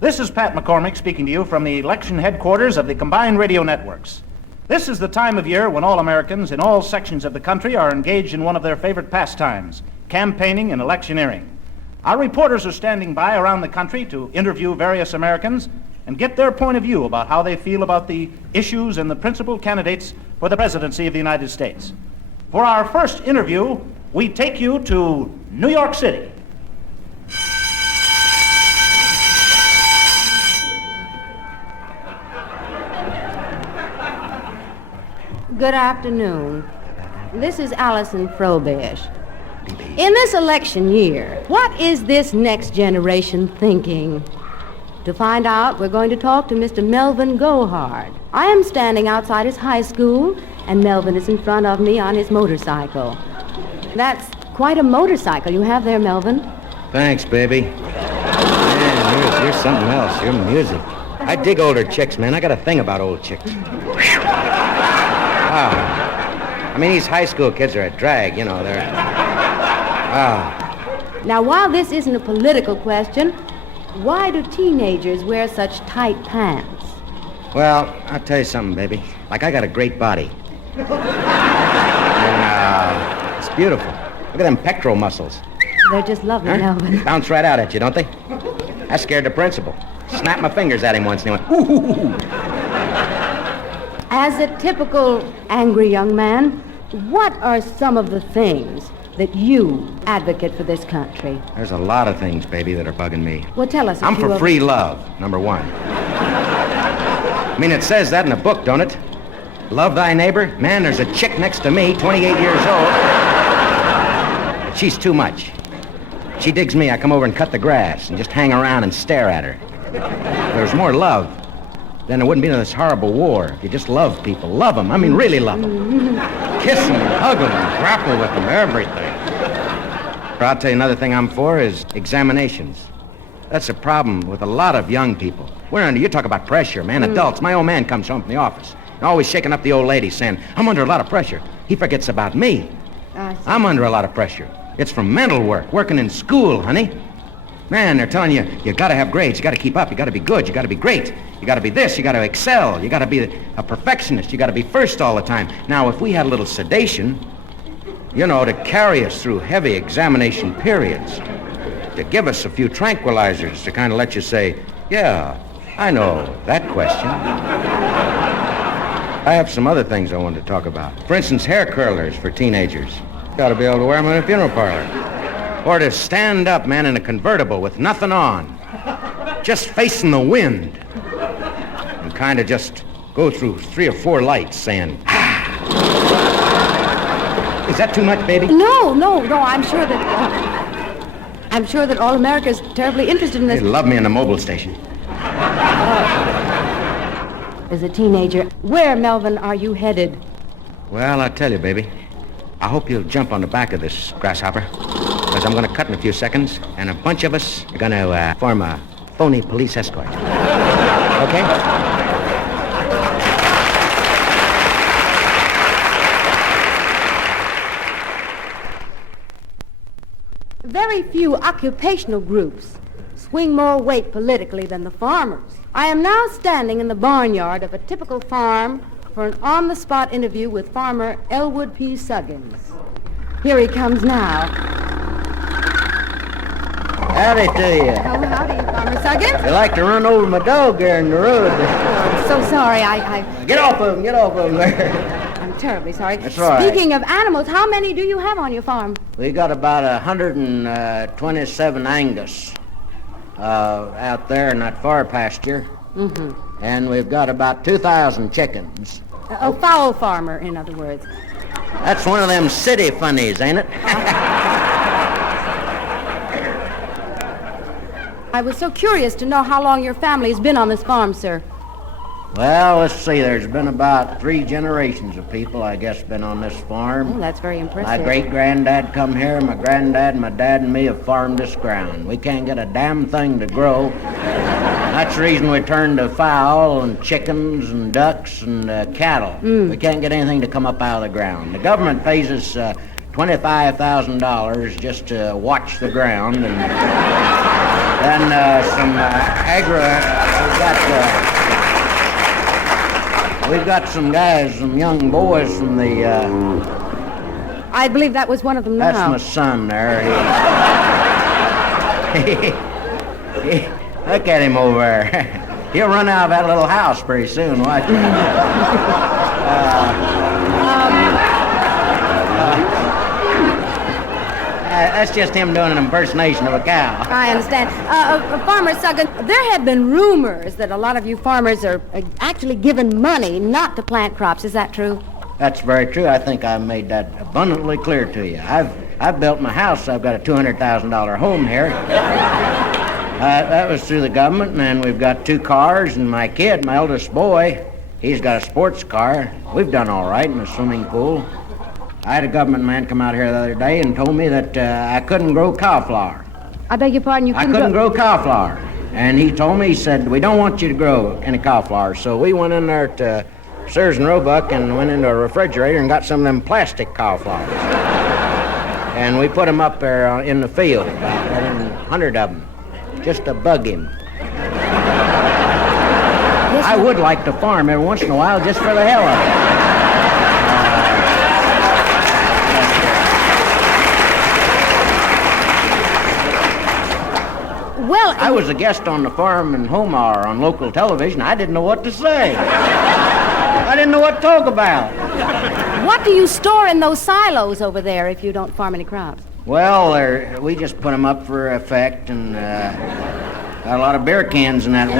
This is Pat McCormick speaking to you from the election headquarters of the combined radio networks. This is the time of year when all Americans in all sections of the country are engaged in one of their favorite pastimes, campaigning and electioneering. Our reporters are standing by around the country to interview various Americans and get their point of view about how they feel about the issues and the principal candidates for the presidency of the United States. For our first interview, we take you to New York City. Good afternoon. This is Allison Frobish. In this election year, what is this next generation thinking? To find out, we're going to talk to Mr. Melvin Gohard. I am standing outside his high school, and Melvin is in front of me on his motorcycle. That's quite a motorcycle you have there, Melvin. Thanks, baby. Man, you're something else. You're music. I dig older chicks, man. I got a thing about old chicks. Wow. I mean, these high school kids are a drag, you know. They're... Wow. Now, while this isn't a political question, why do teenagers wear such tight pants? Well, I'll tell you something, baby. Like, I got a great body. And, it's beautiful. Look at them pectoral muscles. They're just lovely, Melvin. Bounce right out at you, don't they? I scared the principal. Snapped my fingers at him once, and he went, ooh, ooh, ooh. As a typical angry young man, what are some of the things that you advocate for this country? There's a lot of things, baby, that are bugging me. Well, tell us. I'm for free love, number one. I mean, it says that in the book, don't it? Love thy neighbor. Man, there's a chick next to me, 28 years old. But she's too much. She digs me, I come over and cut the grass and just hang around and stare at her. If there's more love, then there wouldn't be this horrible war. If you just love people, love them. I mean, really love them. Kiss them and hug them and grapple with them, everything. But I'll tell you another thing I'm for is examinations. That's a problem with a lot of young people. You talk about pressure, man. Adults. My old man comes home from the office, always shaking up the old lady, saying, I'm under a lot of pressure. He forgets about me. I'm under a lot of pressure. It's from mental work, working in school, honey. Man, they're telling you, you gotta have grades, you gotta keep up, you gotta be good, you gotta be great, you gotta be this, you gotta excel, you gotta be a perfectionist, you gotta be first all the time. Now, if we had a little sedation, you know, to carry us through heavy examination periods, to give us a few tranquilizers to kind of let you say, yeah, I know that question. I have some other things I wanted to talk about. For instance, hair curlers for teenagers. Gotta be able to wear them in a funeral parlor. Or to stand up, man, in a convertible with nothing on, just facing the wind, and kind of just go through 3 or 4 lights saying, ah. Is that too much, baby? No, I'm sure that all America is terribly interested in this. They love me in the mobile station. As a teenager, where, Melvin, are you headed? Well, I'll tell you, baby. I hope you'll jump on the back of this grasshopper. Because I'm going to cut in a few seconds, and a bunch of us are going to form a phony police escort. Okay? Very few occupational groups swing more weight politically than the farmers. I am now standing in the barnyard of a typical farm for an on-the-spot interview with farmer Elwood P. Suggins. Here he comes now. Howdy to you. Oh, howdy, Farmer Suggins. You like to run over my dog there in the road. I'm so sorry. Get off of him, I'm terribly sorry. That's all right. Speaking of animals, how many do you have on your farm? We got about 127 Angus out there in that far pasture. Mm-hmm. And we've got about 2,000 chickens. A fowl farmer, in other words. That's one of them city funnies, ain't it? I was so curious to know how long your family's been on this farm, sir. Well, let's see. There's been about 3 generations of people, I guess, been on this farm. Oh, that's very impressive. My great-granddad come here. My granddad, my dad, and me have farmed this ground. We can't get a damn thing to grow. That's the reason we turned to fowl and chickens and ducks and cattle. We can't get anything to come up out of the ground. The government pays us $25,000 just to watch the ground and... Then some we've got some guys, some young boys from the, I believe that was one of them now. that's my son there. Look at him over there. He'll run out of that little house pretty soon, watch him. That's just him doing an impersonation of a cow. I understand. Farmer Suggins, there have been rumors that a lot of you farmers are actually given money not to plant crops. Is that true? That's very true. I think I made that abundantly clear to you. I've built my house. I've got a $200,000 home here. That was through the government, and then we've got 2 cars, and my kid, my eldest boy, he's got a sports car. We've done all right in the swimming pool. I had a government man come out here the other day and told me that I couldn't grow cauliflower. I beg your pardon, you I couldn't grow cauliflower. And he told me, he said, we don't want you to grow any cauliflower. So we went in there to Sears and Roebuck and went into a refrigerator and got some of them plastic cauliflowers. And we put them up there in the field, about 100 of them, just to bug him. Yes, I would like to farm every once in a while just for the hell of it. Well, I was a guest on the Farm and Home Hour on local television. I didn't know what to say. I didn't know what to talk about. what do you store in those silos over there if you don't farm any crops? Well, we just put them up for effect, and got a lot of beer cans in that one.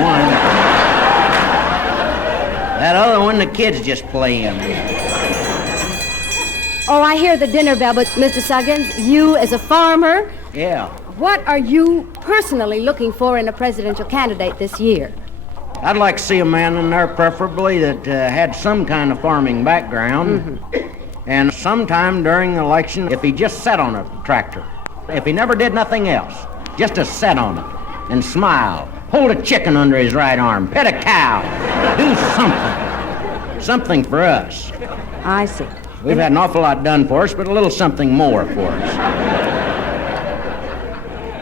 That other one, the kids just play in. Oh, I hear the dinner bell, but Mr. Suggins, you as a farmer, Yeah. what are you personally looking for in a presidential candidate this year? I'd like to see a man in there, preferably, that had some kind of farming background. And sometime during the election, if he just sat on a tractor, if he never did nothing else, just to sit on it and smile, hold a chicken under his right arm, pet a cow, do something for us. I see. We've had an awful lot done for us, but a little something more for us.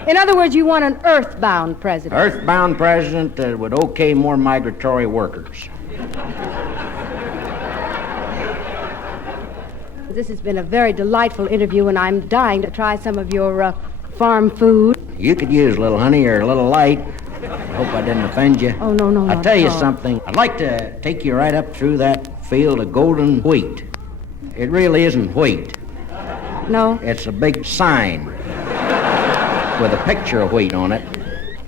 In other words, you want an earthbound president. Earthbound president that would okay more migratory workers. This has been a very delightful interview, and I'm dying to try some of your farm food. You could use a little honey or a little light. I hope I didn't offend you. Oh, no, I'll tell you no. something. I'd like to take you right up through that field of golden wheat. It really isn't wheat. No? It's a big sign with a picture of wheat on it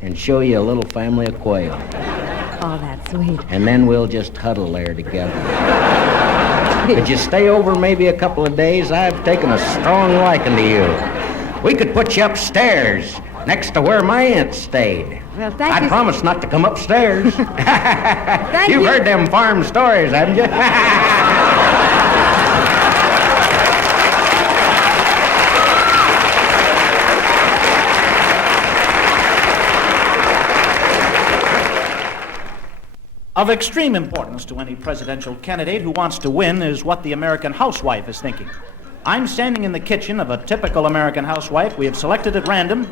and show you a little family of quail. Oh, that's sweet. And then we'll just huddle there together. Could you stay over maybe a couple of days? I've taken a strong liking to you. We could put you upstairs next to where my aunt stayed. Well, thank I you. promise not to come upstairs. Thank You've you. heard them farm stories, haven't you? Of extreme importance to any presidential candidate who wants to win is what the American housewife is thinking. I'm standing in the kitchen of a typical American housewife we have selected at random,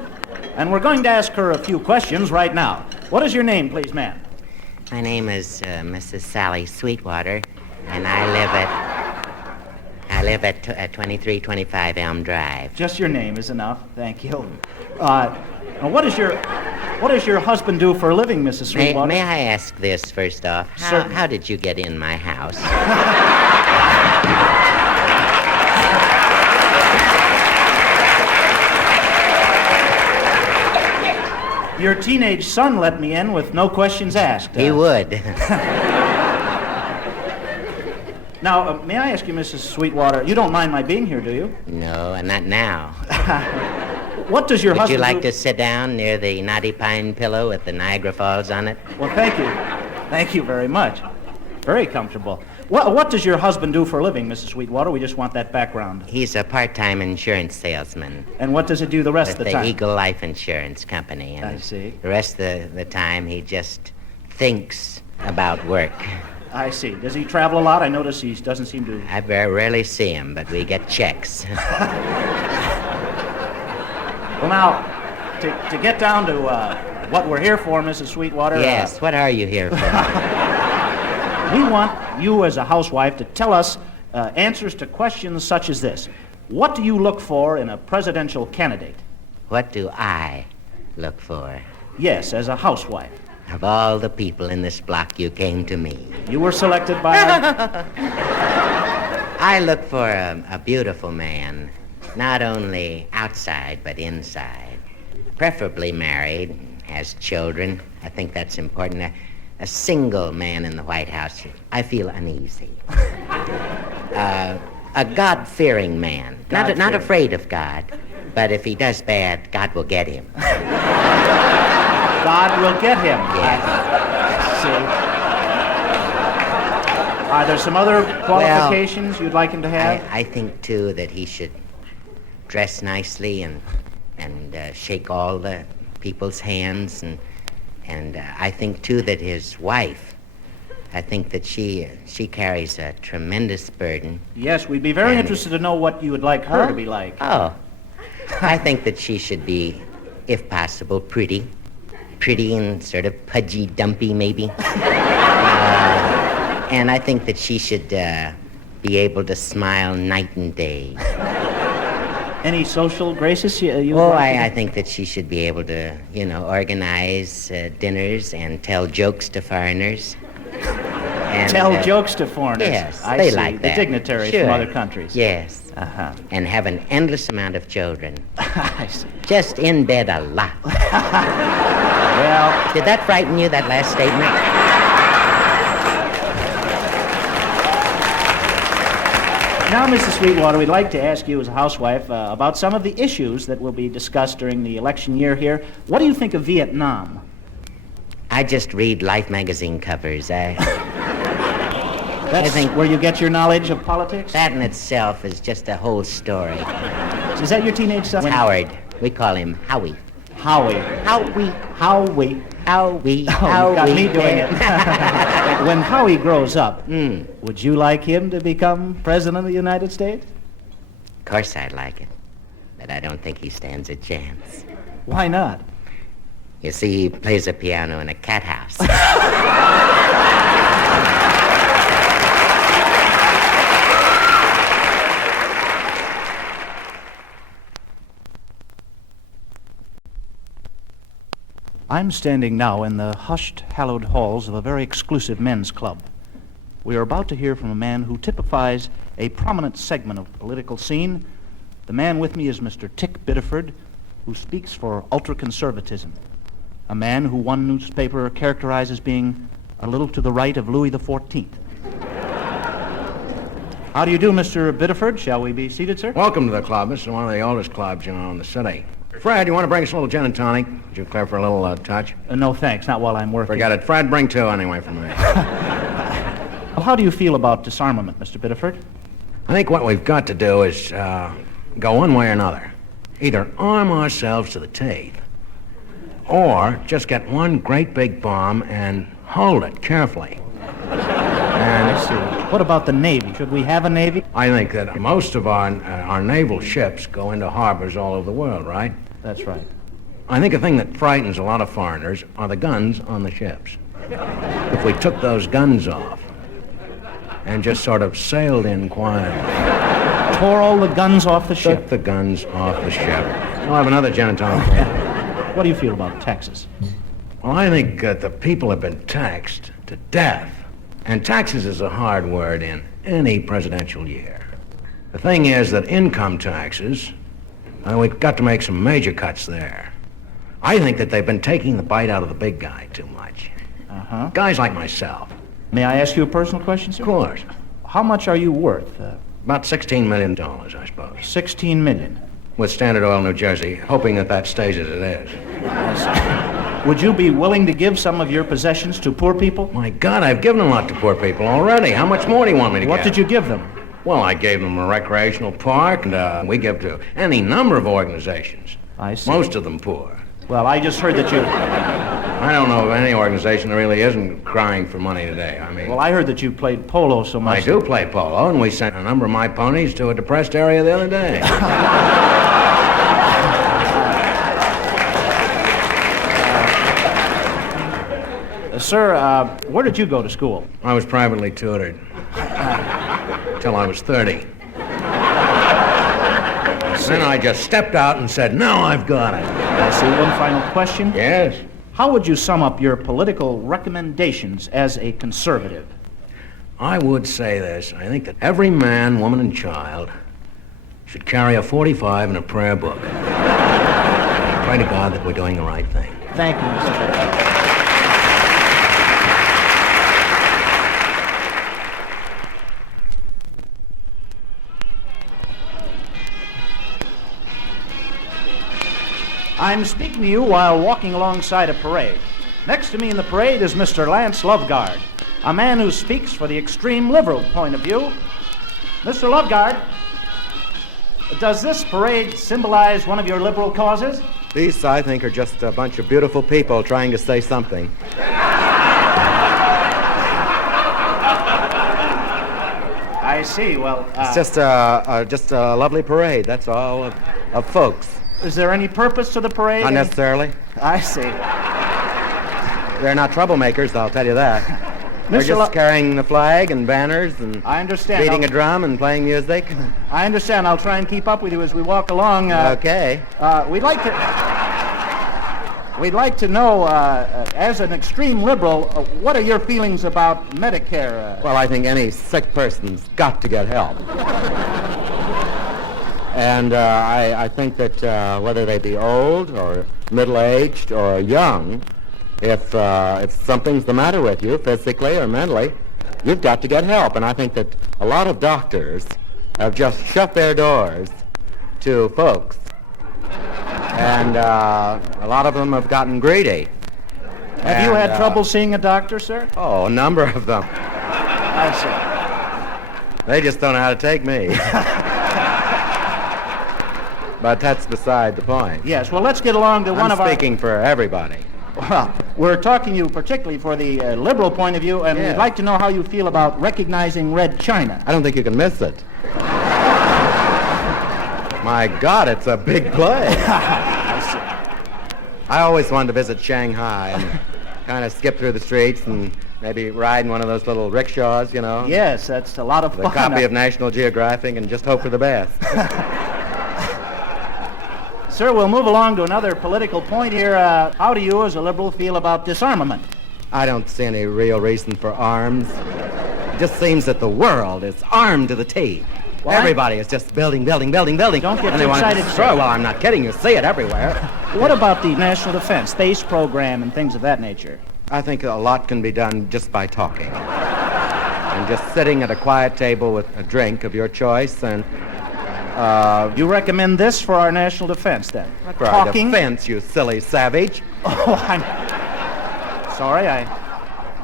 and we're going to ask her a few questions right now. What is your name, please, ma'am? My name is Mrs. Sally Sweetwater, and I live at 2325 Elm Drive. Just your name is enough. Thank you. Now, what does your husband do for a living, Mrs. Sweetwater? May I ask this first off? Certainly. How did you get in my house? Your teenage son let me in with no questions asked. He would. Now, may I ask you, Mrs. Sweetwater, you don't mind my being here, do you? No, and not now. What does your Would husband you like do? to sit down near the knotty pine pillow with the Niagara Falls on it? Well, thank you. Thank you very much. Very comfortable. What does your husband do for a living, Mrs. Sweetwater? We just want that background. He's a part-time insurance salesman And what does it do the rest with of the the time? Eagle Life Insurance Company. And I see. The rest of the time, he just thinks about work. I see. Does he travel a lot? I notice he doesn't seem to... I very rarely see him, but we get checks. Well, now, To get down to what we're here for, Mrs. Sweetwater. Yes, what are you here for? We want you as a housewife to tell us answers to questions such as this. What do you look for in a presidential candidate? What do I look for? Yes, as a housewife. Of all the people in this block, you came to me. You were selected by... I look for a beautiful man, not only outside, but inside. Preferably married, has children. I think that's important. A single man in the White House, I feel uneasy. A God-fearing man. Not afraid of God, but if he does bad, God will get him. God will get him. Yes. See. Are there some other qualifications you'd like him to have? I think, too, that he should dress nicely and shake all the people's hands. And I think, too, that his wife, I think that she carries a tremendous burden. Yes, we'd be very interested to know what you would like her to be like. Oh, I think that she should be, if possible, pretty and sort of pudgy, dumpy, maybe. And I think that she should be able to smile night and day. Any social graces you Oh, like? I think that she should be able to, organize dinners and tell jokes to foreigners. And, Tell jokes to foreigners. Yes, I they see. like that. The dignitaries Sure. from other countries. Yes. Uh-huh. And have an endless amount of children. I see. Just in bed a lot. Well, Did that frighten you, that last statement? now, Mrs. Sweetwater, we'd like to ask you as a housewife about some of the issues that will be discussed during the election year here. What do you think of Vietnam? I just read Life magazine covers. That's think- where you get your knowledge of politics? That in itself is just a whole story. Is that your teenage son? Howard. We call him Howie. Howie. Howie. Howie. Howie. Oh, you got me doing it. When Howie grows up, would you like him to become president of the United States? Of course I'd like it. But I don't think he stands a chance. Why not? You see, he plays the piano in a cat house. I'm standing now in the hushed, hallowed halls of a very exclusive men's club. We are about to hear from a man who typifies a prominent segment of the political scene. The man with me is Mr. Tick Biddeford, who speaks for ultra-conservatism. A man who one newspaper characterized as being a little to the right of Louis XIV. How do you do, Mr. Biddeford? Shall we be seated, sir? Welcome to the club. This is one of the oldest clubs, in the city. Fred, you want to bring us a little gin and tonic? Would you care for a little touch? No, thanks. Not while I'm working. Forget it. Fred, bring two anyway from me. Well, how do you feel about disarmament, Mr. Biddeford? I think what we've got to do is go one way or another. Either arm ourselves to the teeth, or just get one great big bomb and hold it carefully. And I see. What about the Navy? Should we have a Navy? I think that most of our naval ships go into harbors all over the world, right? That's right. I think a thing that frightens a lot of foreigners are the guns on the ships. If we took those guns off and just sort of sailed in quietly, Tore all the guns off the took ship. the guns off the ship. I'll have another gin and tonic for you. What do you feel about Texas? Well, I think that the people have been taxed to death. And taxes is a hard word in any presidential year. The thing is that income taxes, we've got to make some major cuts there. I think that they've been taking the bite out of the big guy too much. Uh-huh. Guys like myself. May I ask you a personal question, sir? Of course. How much are you worth? About $16 million, I suppose. 16 million. With Standard Oil, New Jersey, hoping that stays as it is. Would you be willing to give some of your possessions to poor people? My God, I've given a lot to poor people already. How much more do you want me to What give? did you give them? Well, I gave them a recreational park, and we give to any number of organizations. I see. Most of them poor. Well, I just heard that you... I don't know of any organization that really isn't crying for money today. I mean, Well, I heard that you played polo so much. I do play polo, and we sent a number of my ponies to a depressed area the other day. Sir, where did you go to school? I was privately tutored. Till I was 30. Then I just stepped out and said, now I've got it. I see. One final question. Yes? How would you sum up your political recommendations as a conservative? I would say this. I think that every man, woman, and child should carry a 45 and a prayer book. Pray to God that we're doing the right thing. Thank you, Mr. President. I'm speaking to you while walking alongside a parade. Next to me in the parade is Mr. Lance Loveguard, a man who speaks for the extreme liberal point of view. Mr. Loveguard, does this parade symbolize one of your liberal causes? These, I think, are just a bunch of beautiful people trying to say something. I see. Well, It's just a lovely parade, that's all, of folks. is there any purpose to the parade? Not necessarily. I see. They're not troublemakers, I'll tell you that. They're Mr. Lo- just carrying the flag and banners and I understand. beating a drum and playing music. I understand. I'll try and keep up with you as we walk along. Okay. We'd like to know, as an extreme liberal, what are your feelings about Medicare? Well, I think any sick person's got to get help. And I think that whether they be old or middle-aged or young, if something's the matter with you, physically or mentally, you've got to get help. And I think that a lot of doctors have just shut their doors to folks. And a lot of them have gotten greedy. Have you had trouble seeing a doctor, sir? Oh, a number of them. I see. They just don't know how to take me. But that's beside the point. Yes, well, let's get along to one I'm of speaking for everybody. Well, we're talking to you particularly for the liberal point of view, and Yes. we'd like to know how you feel about recognizing Red China. I don't think you can miss it. My God, it's a big play. I always wanted to visit Shanghai and kind of skip through the streets and maybe ride in one of those little rickshaws, you know. Yes, that's a lot of The fun. copy of National Geographic and just hope for the best. Sir, we'll move along to another political point here. How do you, as a liberal, feel about disarmament? I don't see any real reason for arms. It just seems that the world is armed to the teeth. Why? Everybody is just building. Don't get and too they want to excited, destroy. sir. Well, I'm not kidding. You see it everywhere. What about the national defense, space program, and things of that nature? I think a lot can be done just by talking. And just sitting at a quiet table with a drink of your choice and You recommend this for our national defense, then? for our defense, you silly savage. Oh, I'm sorry. I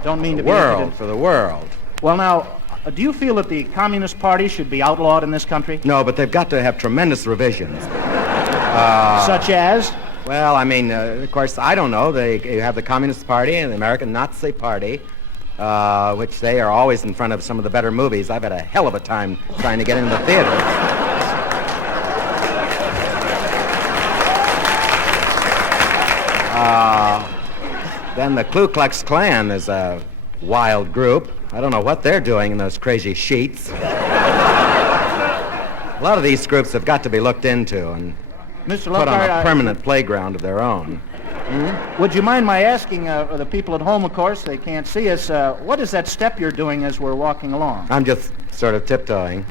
don't mean to be World impudent. for the world. Well, now, do you feel that the Communist Party should be outlawed in this country? No, but they've got to have tremendous revisions. Such as? Well, I mean, of course, I don't know. You have the Communist Party and the American Nazi Party, which they are always in front of some of the better movies. I've had a hell of a time trying to get into the theater. Then the Ku Klux Klan is a wild group. I don't know what they're doing in those crazy sheets. A lot of these groups have got to be looked into and Mr. put on a Lockhart, permanent playground of their own. would you mind my asking the people at home, of course, they can't see us, what is that step you're doing as we're walking along? I'm just sort of tiptoeing.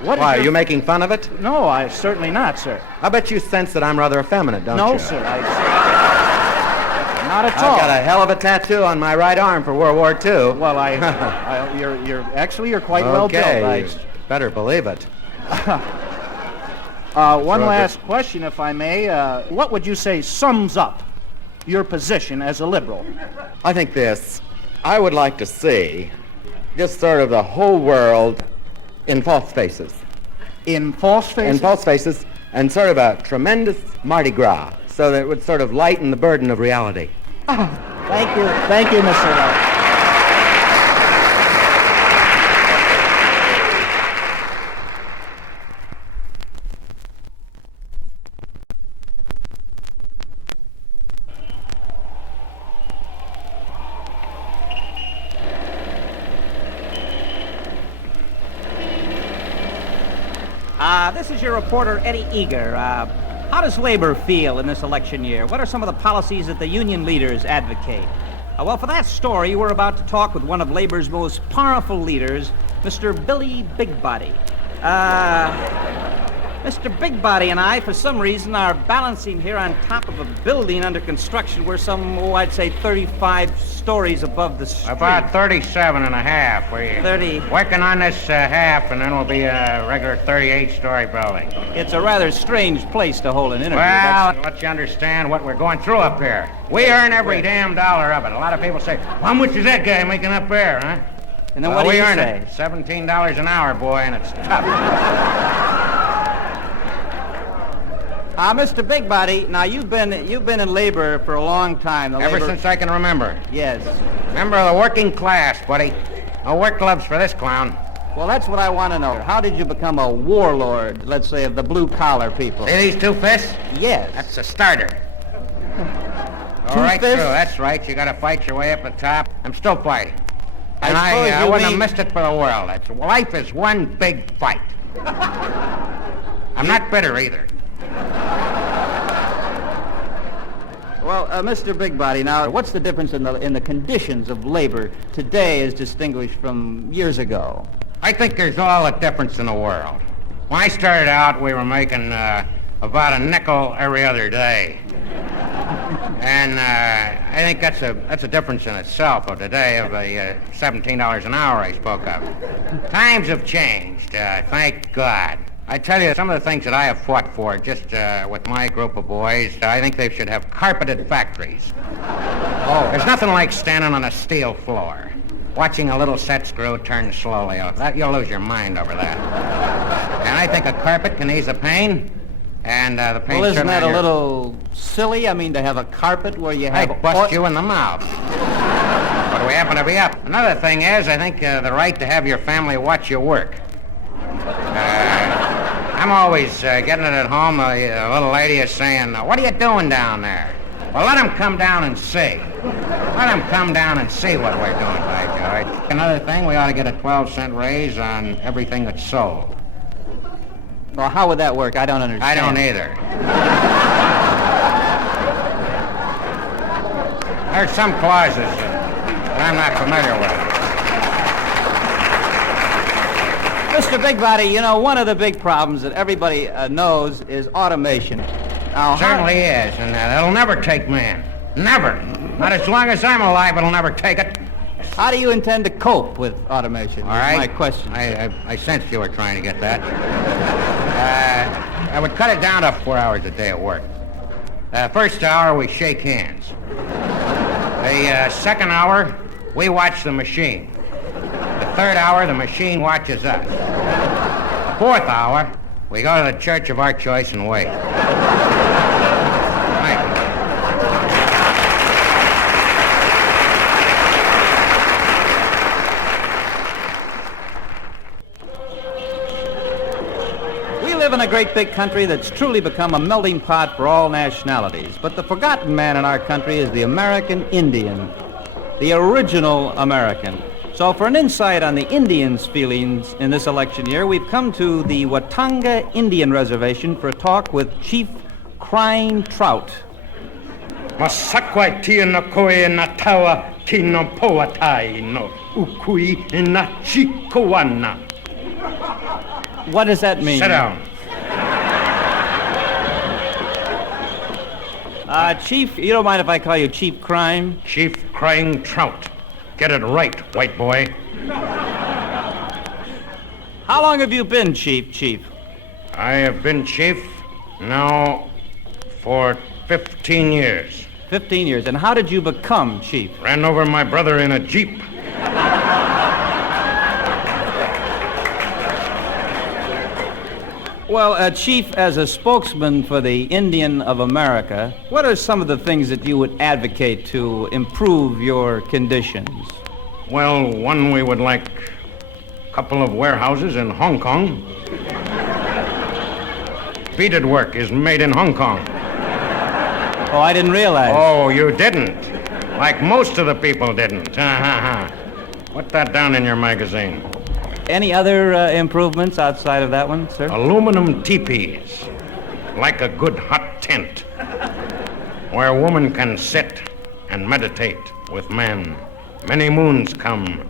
What is Why, are your- you making fun of it? No, I certainly not, sir. I bet you sense that I'm rather effeminate, don't you? No, sir. Not at all. I've got a hell of a tattoo on my right arm for World War II. Well, you're quite well built. Okay, you better believe it. One Roger. last question, if I may. What would you say sums up your position as a liberal? I think this. I would like to see just sort of the whole world in false faces. In false faces? In false faces, and sort of a tremendous Mardi Gras, so that it would sort of lighten the burden of reality. Thank you. Thank you, Mr. Lowe. This is your reporter, Eddie Eager. How does labor feel in this election year? What are some of the policies that the union leaders advocate? Well, for that story, we're about to talk with one of labor's most powerful leaders, Mr. Billy Bigbody. Mr. Bigbody and I, for some reason, are balancing here on top of a building under construction. We're I'd say 35 stories above the street. About 37 and a half. We're 30. working on this half, and then we'll be a regular 38-story building. It's a rather strange place to hold an interview. Well, to let you understand what we're going through up here. We earn every damn dollar of it. A lot of people say, how much is that guy making up there, huh? And then Well, what do we you earn say? it. $17 an hour, boy, and it's tough. Mr. Bigbody, now you've been in labor for a long time. Ever since I can remember. Yes. Member of the working class, buddy. No work gloves for this clown. Well, that's what I want to know. How did you become a warlord, let's say, of the blue-collar people? See these two fists? Yes. That's the starter. All Two right, fists? true. That's right. You got to fight your way up the top. I'm still fighting. I And suppose I you wouldn't mean- have missed it for the world. Life is one big fight. I'm not bitter either. Well, Mr. Bigbody, now, what's the difference in the conditions of labor today as distinguished from years ago? I think there's all the difference in the world. When I started out, we were making about a nickel every other day. And I think that's a difference in itself of today of the $17 an hour I spoke of. Times have changed, thank God. I tell you, some of the things that I have fought for, just with my group of boys, I think they should have carpeted factories. Oh, there's nothing like standing on a steel floor, watching a little set screw turn slowly. You'll lose your mind over that. And I think a carpet can ease the pain, and the pain. Well, isn't certainly that a on your- little silly? I mean, to have a carpet where you I have... bust you in the mouth. But we happen to be up. Another thing is, I think the right to have your family watch you work. I'm always getting it at home. The little lady is saying, what are you doing down there? Well, let them come down and see. Let them come down and see what we're doing, by George. Another thing, we ought to get a 12-cent raise on everything that's sold. Well, how would that work? I don't understand. I don't either. There's some clauses that I'm not familiar with. Mr. Bigbody, you know, one of the big problems that everybody knows is automation. Now, Certainly is, and it'll never take man. Never. Not as long as I'm alive, it'll never take it. How do you intend to cope with automation? All right. My question. I sensed you were trying to get that. I would cut it down to 4 hours a day at work. First hour, we shake hands. The second hour, we watch the machine. The third hour, the machine watches us. The fourth hour, we go to the church of our choice and wait. Thank you. We live in a great big country that's truly become a melting pot for all nationalities. But the forgotten man in our country is the American Indian, the original American. So for an insight on the Indians' feelings in this election year, we've come to the Watanga Indian Reservation for a talk with Chief Crying Trout. Masakwa tia na koe na tawa tino poatai no ukui na chikoana. What does that mean? Sit down. Chief, you don't mind if I call you Chief Crime? Chief Crying Trout. Get it right, white boy. How long have you been Chief? I have been chief now for 15 years. 15 years. And how did you become Chief? Ran over my brother in a Jeep. Well, Chief, as a spokesman for the Indian of America, what are some of the things that you would advocate to improve your conditions? Well, one, we would like a couple of warehouses in Hong Kong. Beaded work is made in Hong Kong. Oh, I didn't realize. Oh, you didn't? Like most of the people didn't. Put that down in your magazine. Any other improvements outside of that one, sir? Aluminum teepees, like a good hot tent, where a woman can sit and meditate with men. Many moons come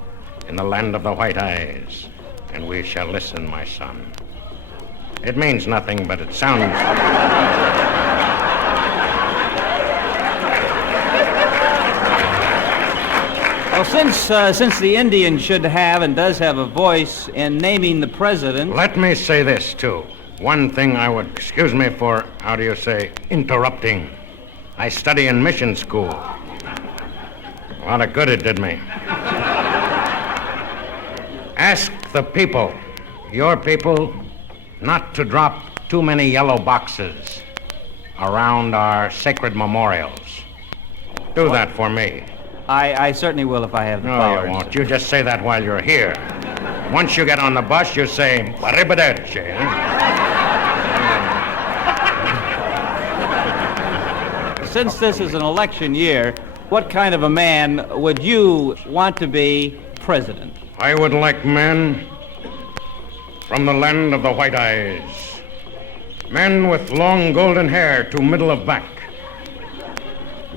in the land of the white eyes, and we shall listen, my son. It means nothing, but it sounds... Well, since the Indian should have and does have a voice in naming the president... Let me say this, too. One thing I would... Excuse me for, how do you say, interrupting. I study in mission school. A lot of good it did me. Ask the people, your people, not to drop too many yellow boxes around our sacred memorials. Do that for me. I certainly will if I have the power. No, you won't. You just say that while you're here. Once you get on the bus, you say, arrivederci, Since this is an election year, what kind of a man would you want to be president? I would like men from the land of the white eyes. Men with long golden hair to middle of back.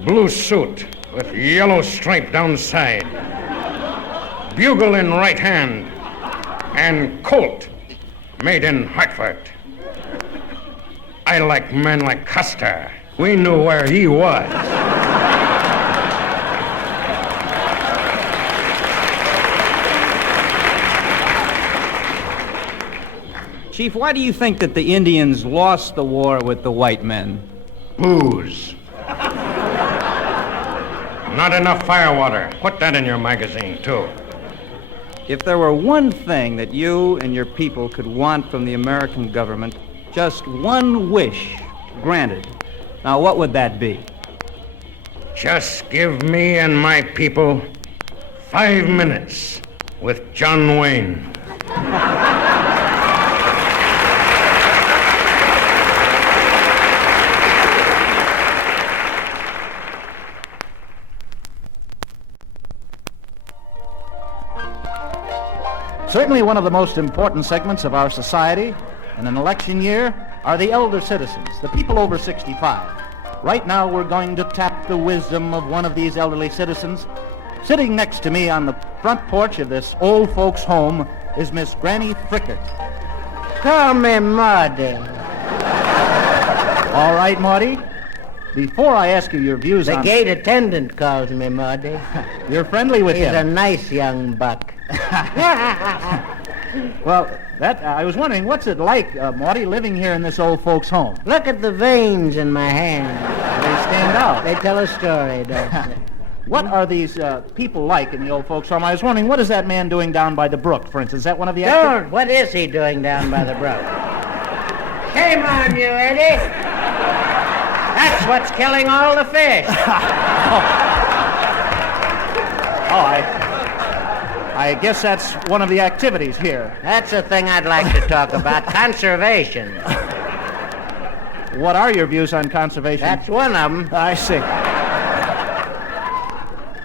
Blue suit with yellow stripe down side. Bugle in right hand. And Colt made in Hartford. I like men like Custer. We knew where he was. Chief, why do you think that the Indians lost the war with the white men? Booze. Not enough firewater. Put that in your magazine, too. If there were one thing that you and your people could want from the American government, just one wish granted, now what would that be? Just give me and my people 5 minutes with John Wayne. Certainly one of the most important segments of our society in an election year are the elder citizens, the people over 65. Right now we're going to tap the wisdom of one of these elderly citizens. Sitting next to me on the front porch of this old folks' home is Miss Granny Frickert. Call me Maudie. All right, Maudie. Before I ask you your views The on... gate attendant calls me Maudie. You're friendly with He's him. a nice young buck. Well, I was wondering, what's it like, Maudie, living here in this old folks' home? Look at the veins in my hand. They stand out. They tell a story, don't they? What are these people like in the old folks' home? I was wondering, what is that man doing down by the brook, for instance? Is that one of the... Don't. What is he doing down by the brook? Shame on you, Eddie. That's what's killing all the fish. I guess that's one of the activities here. That's the thing I'd like to talk about, conservation. What are your views on conservation? That's one of them. I see.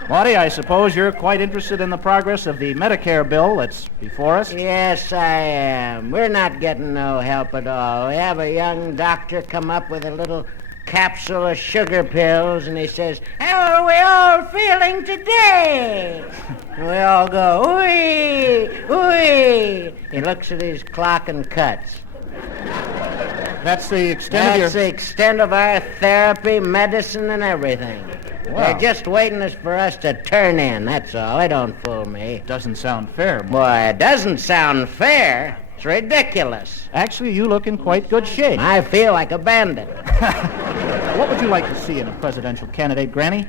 Maudie, I suppose you're quite interested in the progress of the Medicare bill that's before us? Yes, I am. We're not getting no help at all. We have a young doctor come up with a little capsule of sugar pills, and he says, "How are we all feeling today?" And we all go, "Ooey, ooey." He looks at his clock and cuts. That's the extent of That's the extent of our therapy, medicine, and everything. Wow. They're just waiting for us to turn in, that's all. They don't fool me. Doesn't sound fair. Boy, it doesn't sound fair. It's ridiculous. Actually, you look in quite good shape. I feel like a bandit. What would you like to see in a presidential candidate, Granny?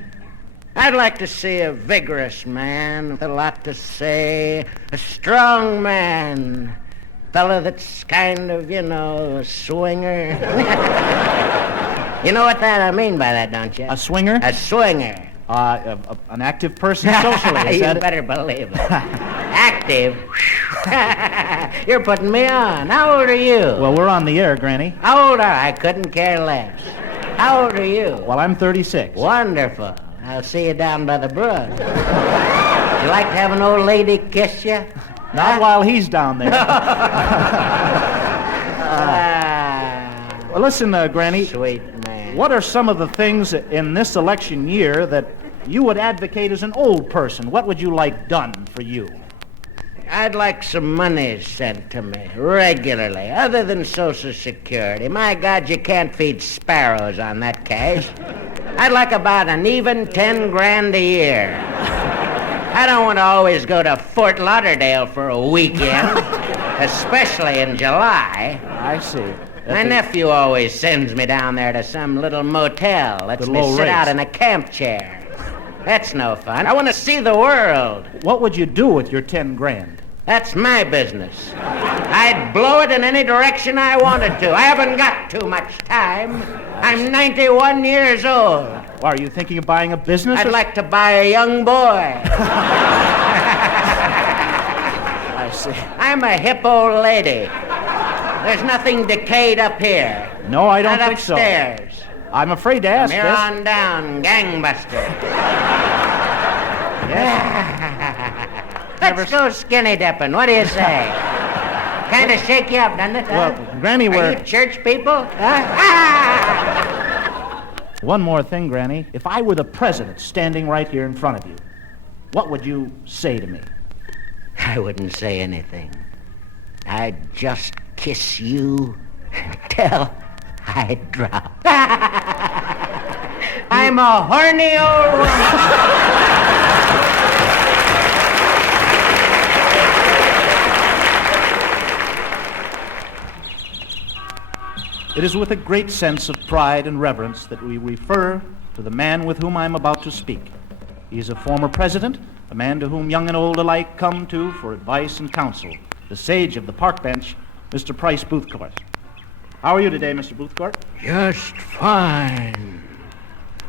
I'd like to see a vigorous man with a lot to say, a strong man, fella that's kind of, a swinger. You know what I mean by that, don't you? A swinger? A swinger. An active person socially, is You that it? better believe it. Active? You're putting me on. How old are you? Well, we're on the air, Granny. How old are I? Couldn't care less. How old are you? Well, I'm 36. Wonderful. I'll see you down by the brook. You like to have an old lady kiss you? Not while he's down there. Well, listen, Granny. Sweet man. What are some of the things in this election year that you would advocate as an old person? What would you like done for you? I'd like some money sent to me regularly, other than Social Security. My God, you can't feed sparrows on that cash. I'd like about an even 10 grand a year. I don't want to always go to Fort Lauderdale for a weekend, especially in July. I see. My nephew always sends me down there to some little motel, lets The me low sit out rates. in a camp chair. That's no fun. I want to see the world. What would you do with your 10 grand? That's my business. I'd blow it in any direction I wanted to. I haven't got too much time. I'm 91 years old. Are you thinking of buying a business? I'd or- like to buy a young boy. I see. I'm a hip old lady. There's nothing decayed up here. No, I don't Not think so. upstairs. I'm afraid to ask From here this. on down, gangbuster. Let's go skinny dipping. What do you say? Kind of shake you up, doesn't it? Huh? Well, Granny, Are we're... you church people? Huh? One more thing, Granny. If I were the president standing right here in front of you, what would you say to me? I wouldn't say anything. I'd just kiss you till I drop. I'm a horny old woman. It is with a great sense of pride and reverence that we refer to the man with whom I am about to speak. He is a former president, a man to whom young and old alike come to for advice and counsel, the sage of the park bench, Mr. Price Boothcourt. How are you today, Mr. Boothcourt? Just fine.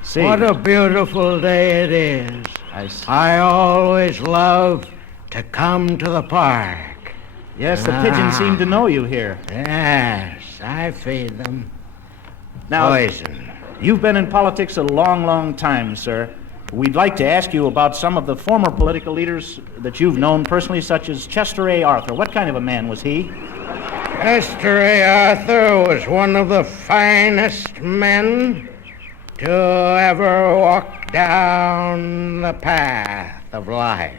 See. What a beautiful day it is. I see. I always love to come to the park. Yes, the pigeons seem to know you here. Yes, I feed them Now, poison. you've been in politics a long, long time, sir. We'd like to ask you about some of the former political leaders that you've known personally, such as Chester A. Arthur. What kind of a man was he? Chester A. Arthur was one of the finest men to ever walk down the path of life.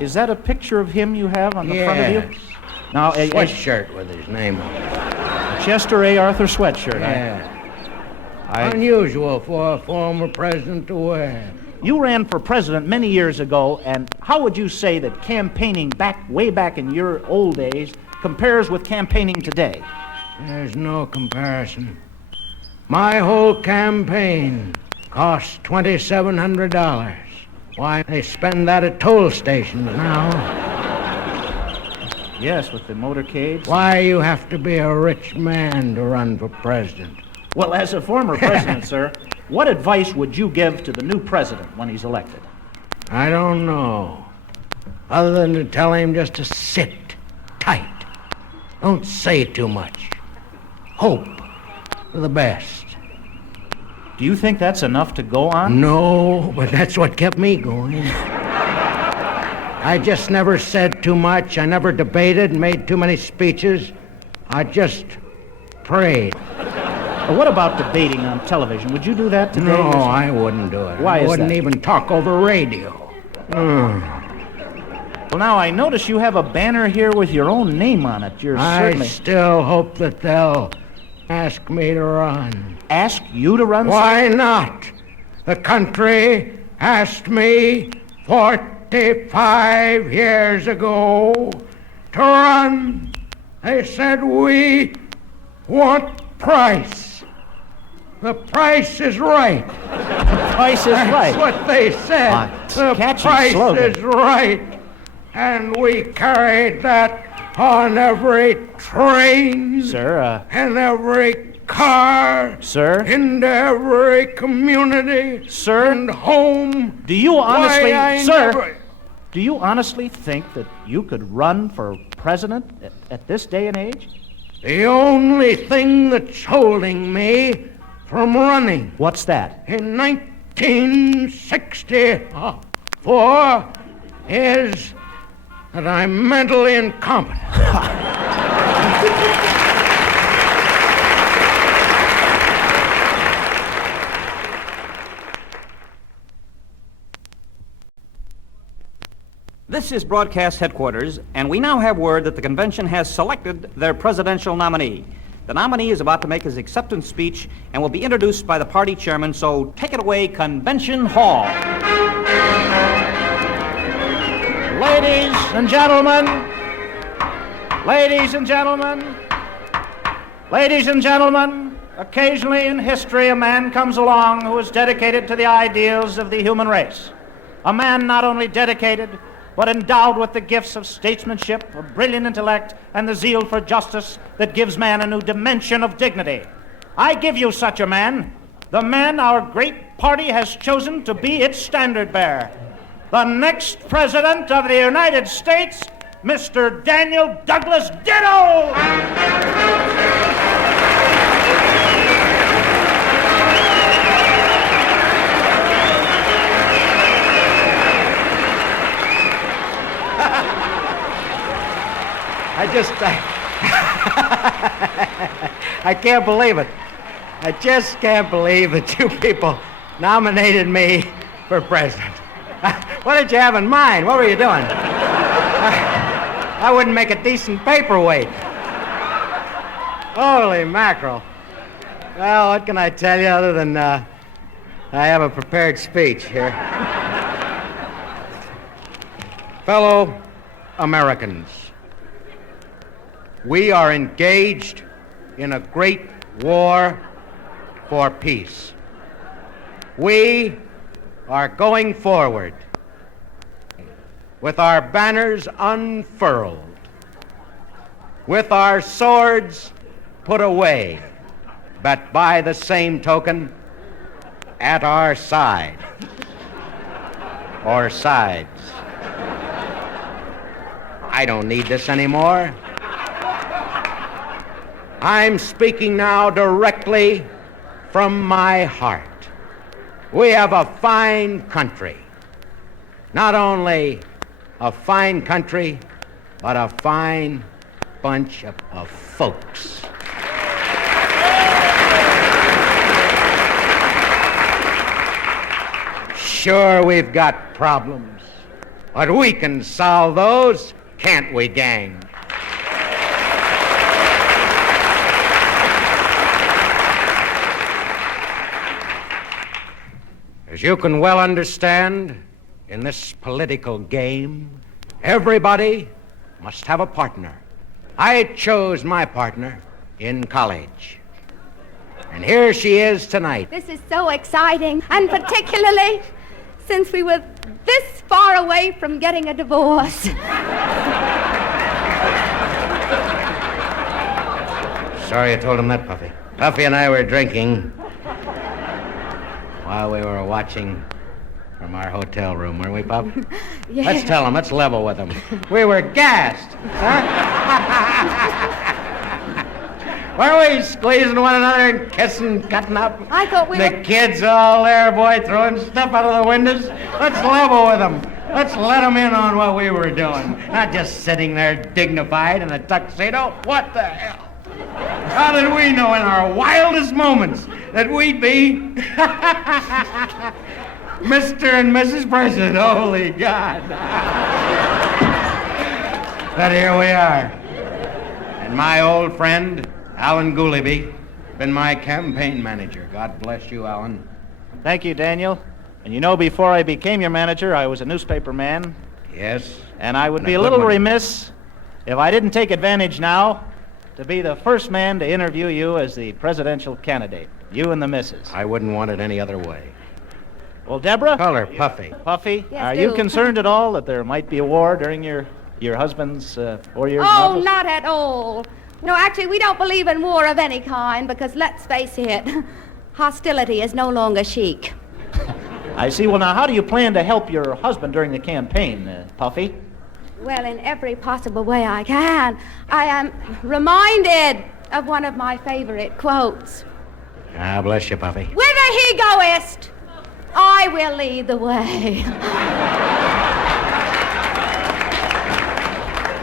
Is that a picture of him you have on the front of you? Now, a Sweatshirt with his name on it. Chester A. Arthur sweatshirt. Yeah. I- Unusual for a former president to wear. You ran for president many years ago, and how would you say that campaigning way back in your old days compares with campaigning today? There's no comparison. My whole campaign cost $2,700. Why, they spend that at toll stations now. Yes, with the motorcades. Why you have to be a rich man to run for president? Well, as a former president, sir, what advice would you give to the new president when he's elected? I don't know. Other than to tell him just to sit tight. Don't say too much. Hope for the best. Do you think that's enough to go on? No, but that's what kept me going. I just never said too much. I never debated and made too many speeches. I just prayed. What about debating on television? Would you do that today? No, yourself? I wouldn't do it. Why I is wouldn't that? even talk over radio. Well, now, I notice you have a banner here with your own name on it. You're I certainly... still hope that they'll ask me to run. Ask you to run? sir? Why not? The country asked me 45 years ago to run. They said, we want Price. The price is right. Price is right. That's what they said. The catchy price slogan. is right. And we carried that on every train Sir, and every car Sir? into every community Sir? and home. do you honestly... Why, I Sir, never- do you honestly think that you could run for president at this day and age? The only thing that's holding me from running What's that? in 1964 is that I'm mentally incompetent. This is broadcast headquarters, and we now have word that the convention has selected their presidential nominee. The nominee is about to make his acceptance speech and will be introduced by the party chairman, so take it away, Convention Hall. Ladies and gentlemen, ladies and gentlemen, ladies and gentlemen, occasionally in history a man comes along who is dedicated to the ideals of the human race. A man not only dedicated, but endowed with the gifts of statesmanship, of brilliant intellect, and the zeal for justice that gives man a new dimension of dignity. I give you such a man, the man our great party has chosen to be its standard bearer. The next President of the United States, Mr. Daniel Douglas Ditto! I can't believe it. I just can't believe that you people nominated me for president. What did you have in mind? What were you doing? I wouldn't make a decent paperweight. Holy mackerel. Well, what can I tell you other than I have a prepared speech here. Fellow Americans, we are engaged in a great war for peace. We are going forward with our banners unfurled, with our swords put away, but by the same token, at our side, or sides. I don't need this anymore. I'm speaking now directly from my heart. We have a fine country. Not only a fine country, but a fine bunch of folks. Sure, we've got problems, but we can solve those, can't we, gang? As you can well understand, in this political game, everybody must have a partner. I chose my partner in college. And here she is tonight. This is so exciting, and particularly since we were this far away from getting a divorce. Sorry I told him that, Puffy. Puffy and I were drinking while we were watching from our hotel room, weren't we, Puff? Yeah. Let's tell them. Let's level with them. We were gassed. Huh? Weren't we squeezing one another and kissing, cutting up? I thought we the were... kids all there, boy, throwing stuff out of the windows. Let's level with them. Let's let them in on what we were doing. Not just sitting there dignified in a tuxedo. What the hell? How did we know in our wildest moments that we'd be Mr. and Mrs. President? Holy God. But here we are. And my old friend, Alan Gooleby, been my campaign manager. God bless you, Alan. Thank you, Daniel. And you know, before I became your manager, I was a newspaper man. Yes. And I would And be a a good little one. remiss if I didn't take advantage now to be the first man to interview you as the presidential candidate, you and the missus. I wouldn't want it any other way. Well, Deborah? Call her Puffy. Puffy, Yes, are you do. concerned at all that there might be a war during your husband's 4 years in Oh, office? not at all. No, actually, we don't believe in war of any kind because, let's face it, hostility is no longer chic. I see. Well, now, how do you plan to help your husband during the campaign, Puffy? Well, in every possible way I can. I am reminded of one of my favorite quotes. Ah, bless you, Puffy. Whither he goest, I will lead the way.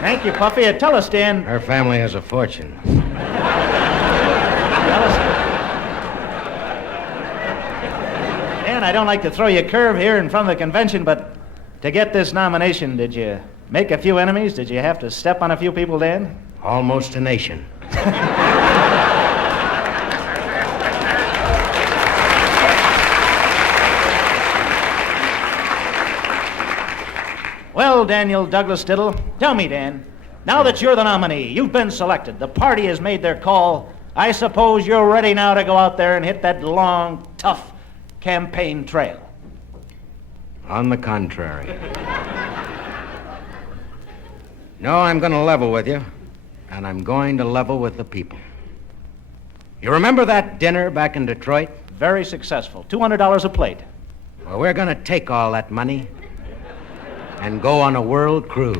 Thank you, Puffy. Tell us, Dan. Her family has a fortune. Dan, I don't like to throw you a curve here in front of the convention, but to get this nomination, did you make a few enemies? Did you have to step on a few people, Dan? Almost a nation. Well, Daniel Douglas Diddle, tell me, Dan, now that you're the nominee, you've been selected, the party has made their call, I suppose you're ready now to go out there and hit that long, tough campaign trail. On the contrary. No, I'm going to level with you, and I'm going to level with the people. You remember that dinner back in Detroit? Very successful. $200 a plate. Well, we're going to take all that money and go on a world cruise.